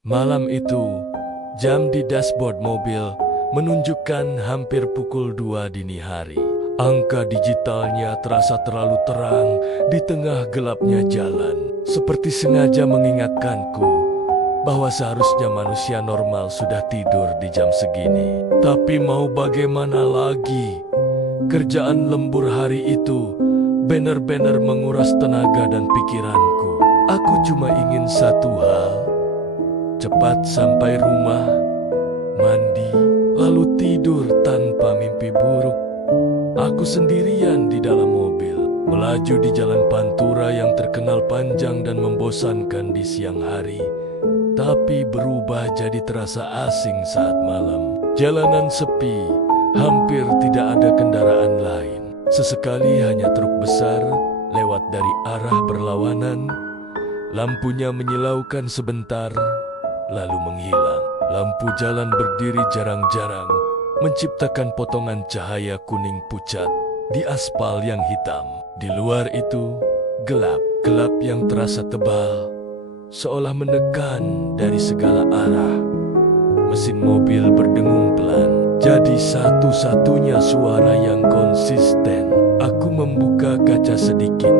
Malam itu, jam di dashboard mobil menunjukkan hampir pukul 2 dini hari. Angka digitalnya terasa terlalu terang di tengah gelapnya jalan, seperti sengaja mengingatkanku bahwa seharusnya manusia normal sudah tidur di jam segini. Tapi mau bagaimana lagi? Kerjaan lembur hari itu benar-benar menguras tenaga dan pikiranku. Aku cuma ingin satu hal, cepat sampai rumah, mandi, lalu tidur tanpa mimpi buruk. Aku sendirian di dalam mobil, melaju di jalan Pantura yang terkenal panjang dan membosankan di siang hari, tapi berubah jadi terasa asing saat malam. Jalanan sepi, hampir tidak ada kendaraan lain. Sesekali hanya truk besar lewat dari arah berlawanan. Lampunya menyilaukan sebentar, lalu menghilang. Lampu jalan berdiri jarang-jarang, menciptakan potongan cahaya kuning pucat di aspal yang hitam. Di luar itu, gelap yang terasa tebal, seolah menekan dari segala arah. Mesin mobil berdengung pelan, jadi satu-satunya suara yang konsisten. Aku membuka kaca sedikit,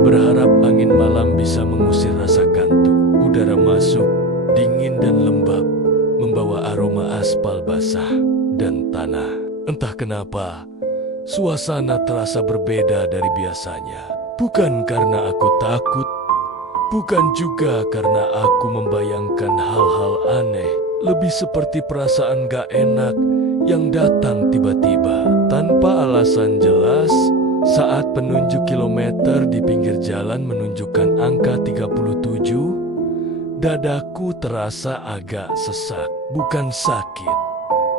berharap angin malam bisa mengusir rasa kantuk. Udara masuk, dingin dan lembab, membawa aroma aspal basah dan tanah. Entah kenapa, suasana terasa berbeda dari biasanya. Bukan karena aku takut, bukan juga karena aku membayangkan hal-hal aneh. Lebih seperti perasaan gak enak yang datang tiba-tiba, tanpa alasan jelas. Saat penunjuk kilometer di pinggir jalan menunjukkan angka 37, dadaku terasa agak sesak. Bukan sakit,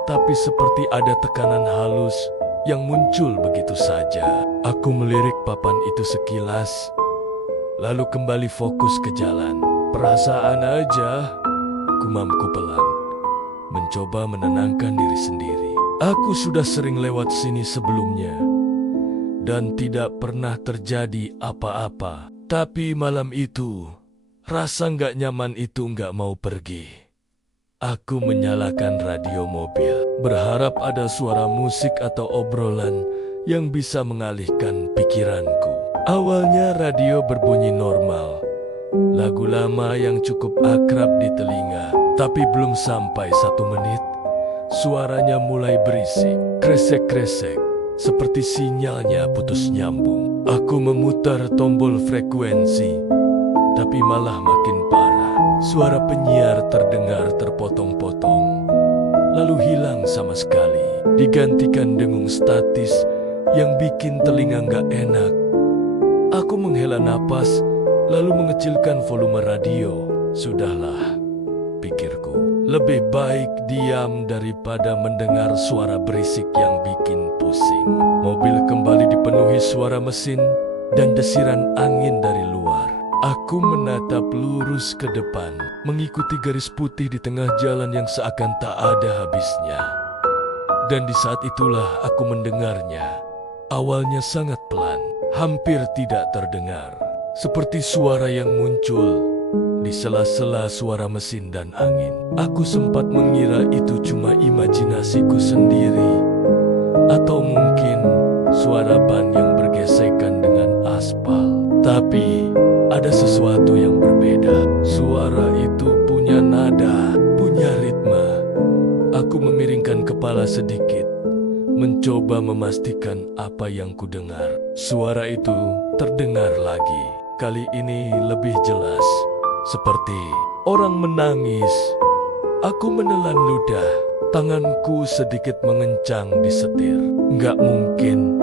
tapi seperti ada tekanan halus yang muncul begitu saja. Aku melirik papan itu sekilas, lalu kembali fokus ke jalan. Perasaan aja, gumamku pelan, mencoba menenangkan diri sendiri. Aku sudah sering lewat sini sebelumnya, dan tidak pernah terjadi apa-apa. Tapi malam itu, rasa nggak nyaman itu nggak mau pergi. Aku menyalakan radio mobil, berharap ada suara musik atau obrolan yang bisa mengalihkan pikiranku. Awalnya radio berbunyi normal, lagu lama yang cukup akrab di telinga. Tapi belum sampai 1 menit, suaranya mulai berisik, kresek-kresek, seperti sinyalnya putus nyambung. Aku memutar tombol frekuensi, tapi malah makin parah. Suara penyiar terdengar terpotong-potong, lalu hilang sama sekali, digantikan dengung statis yang bikin telinga nggak enak. Aku menghela napas, lalu mengecilkan volume radio. Sudahlah, pikirku, lebih baik diam daripada mendengar suara berisik yang bikin pusing. Mobil kembali dipenuhi suara mesin dan desiran angin dari luar. Aku menatap lurus ke depan, mengikuti garis putih di tengah jalan yang seakan tak ada habisnya. Dan di saat itulah aku mendengarnya. Awalnya sangat pelan, hampir tidak terdengar, seperti suara yang muncul di sela-sela suara mesin dan angin. Aku sempat mengira itu cuma imajinasiku sendiri, atau mungkin suara ban yang bergesekan dengan aspal. Tapi ada sesuatu yang berbeda. Suara itu punya nada, punya ritme. Aku memiringkan kepala sedikit, mencoba memastikan apa yang kudengar. Suara itu terdengar lagi. Kali ini lebih jelas, seperti orang menangis. Aku menelan ludah, tanganku sedikit mengencang di setir. Nggak mungkin,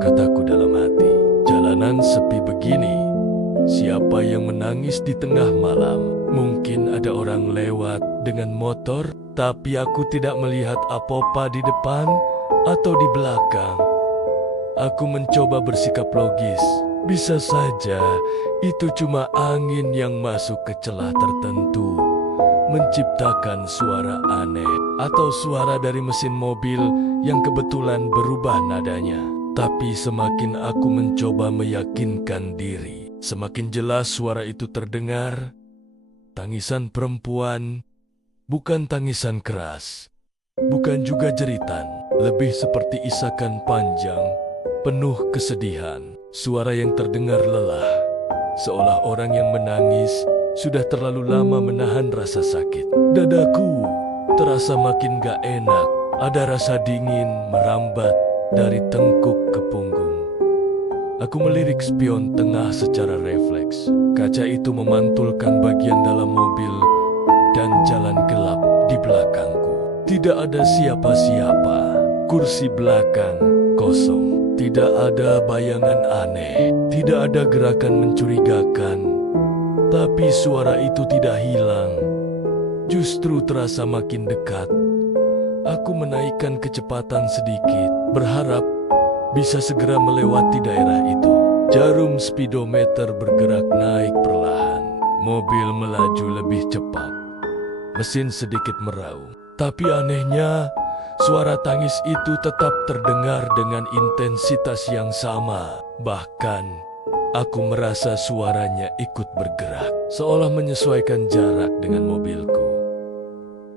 kataku dalam hati. Jalanan sepi begini, siapa yang menangis di tengah malam? Mungkin ada orang lewat dengan motor, tapi aku tidak melihat apa-apa di depan atau di belakang. Aku mencoba bersikap logis. Bisa saja itu cuma angin yang masuk ke celah tertentu, menciptakan suara aneh, atau suara dari mesin mobil yang kebetulan berubah nadanya. Tapi semakin aku mencoba meyakinkan diri, semakin jelas suara itu terdengar. Tangisan perempuan, bukan tangisan keras, bukan juga jeritan, lebih seperti isakan panjang, penuh kesedihan. Suara yang terdengar lelah, seolah orang yang menangis sudah terlalu lama menahan rasa sakit. Dadaku terasa makin gak enak, ada rasa dingin merambat dari tengkuk ke punggung. Aku melirik spion tengah secara refleks. Kaca itu memantulkan bagian dalam mobil dan jalan gelap di belakangku. Tidak ada siapa-siapa. Kursi belakang kosong. Tidak ada bayangan aneh. Tidak ada gerakan mencurigakan. Tapi suara itu tidak hilang. Justru terasa makin dekat. Aku menaikkan kecepatan sedikit, berharap bisa segera melewati daerah itu. Jarum speedometer bergerak naik perlahan. Mobil melaju lebih cepat. Mesin sedikit meraung. Tapi anehnya, suara tangis itu tetap terdengar dengan intensitas yang sama. Bahkan, aku merasa suaranya ikut bergerak, seolah menyesuaikan jarak dengan mobilku.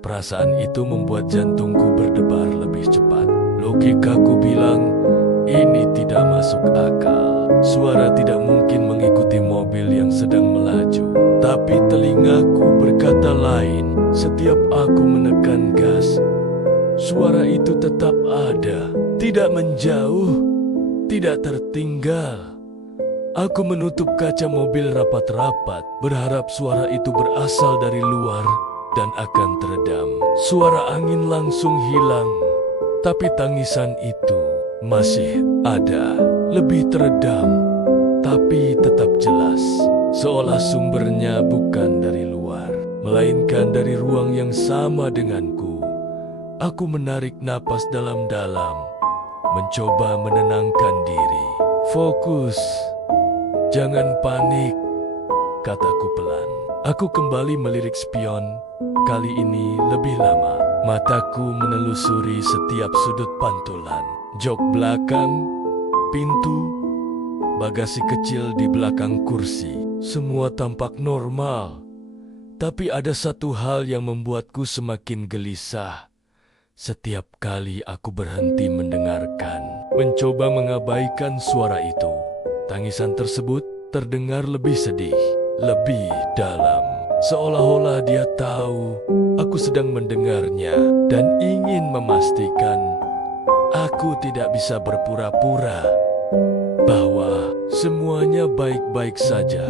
Perasaan itu membuat jantungku berdebar lebih cepat. Logikaku bilang, ini tidak masuk akal. Suara tidak mungkin mengikuti mobil yang sedang melaju. Tapi telingaku berkata lain. Setiap aku menekan gas, suara itu tetap ada. Tidak menjauh, tidak tertinggal. Aku menutup kaca mobil rapat-rapat, berharap suara itu berasal dari luar dan akan teredam. Suara angin langsung hilang, tapi tangisan itu masih ada, lebih teredam, tapi tetap jelas. Seolah sumbernya bukan dari luar, melainkan dari ruang yang sama denganku. Aku menarik napas dalam-dalam, mencoba menenangkan diri. Fokus, jangan panik, kataku pelan. Aku kembali melirik spion, kali ini lebih lama. Mataku menelusuri setiap sudut pantulan. Jok belakang, pintu, bagasi kecil di belakang kursi. Semua tampak normal. Tapi ada satu hal yang membuatku semakin gelisah. Setiap kali aku berhenti mendengarkan, mencoba mengabaikan suara itu. Tangisan tersebut terdengar lebih sedih, lebih dalam. Seolah-olah dia tahu aku sedang mendengarnya dan ingin memastikan aku tidak bisa berpura-pura bahwa semuanya baik-baik saja.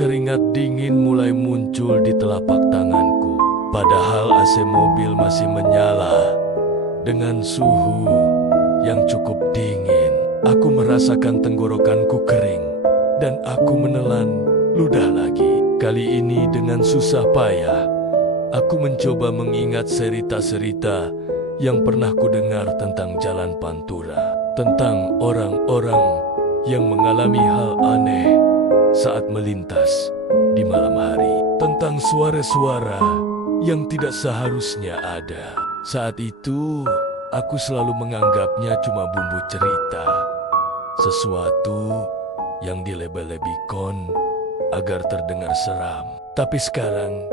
Keringat dingin mulai muncul di telapak tanganku, padahal AC mobil masih menyala dengan suhu yang cukup dingin. Aku merasakan tenggorokanku kering dan aku menelan ludah lagi. Kali ini dengan susah payah, aku mencoba mengingat cerita-cerita yang pernah kudengar tentang Jalan Pantura, tentang orang-orang yang mengalami hal aneh saat melintas di malam hari, tentang suara-suara yang tidak seharusnya ada. Saat itu, aku selalu menganggapnya cuma bumbu cerita, sesuatu yang dilebel-lebihkan agar terdengar seram. Tapi sekarang,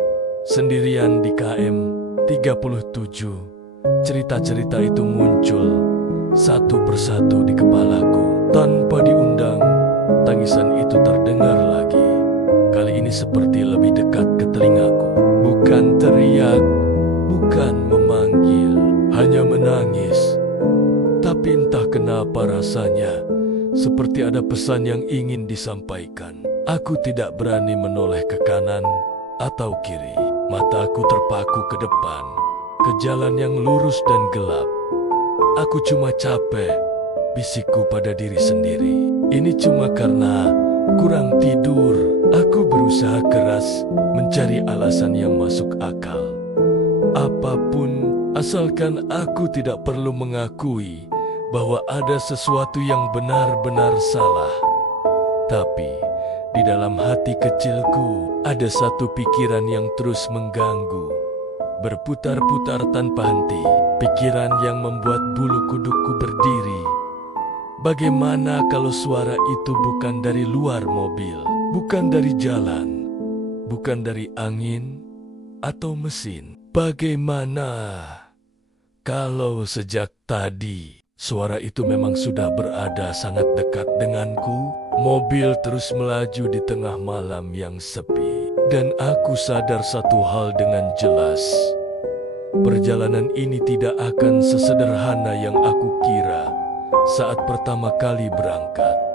sendirian di KM 37, cerita-cerita itu muncul satu persatu di kepalaku. Tanpa diundang, tangisan itu terdengar lagi. Kali ini seperti lebih dekat ke telingaku. Bukan teriak, bukan memanggil, hanya menangis. Tapi entah kenapa rasanya seperti ada pesan yang ingin disampaikan. Aku tidak berani menoleh ke kanan atau kiri. Mataku terpaku ke depan, ke jalan yang lurus dan gelap. Aku cuma capek, bisikku pada diri sendiri. Ini cuma karena kurang tidur. Aku berusaha keras mencari alasan yang masuk akal. Apapun, asalkan aku tidak perlu mengakui bahwa ada sesuatu yang benar-benar salah. Tapi di dalam hati kecilku ada satu pikiran yang terus mengganggu, berputar-putar tanpa henti. Pikiran yang membuat bulu kudukku berdiri. Bagaimana kalau suara itu bukan dari luar mobil, bukan dari jalan, bukan dari angin atau mesin. Bagaimana kalau sejak tadi suara itu memang sudah berada sangat dekat denganku? Mobil terus melaju di tengah malam yang sepi, dan aku sadar satu hal dengan jelas. Perjalanan ini tidak akan sesederhana yang aku kira saat pertama kali berangkat.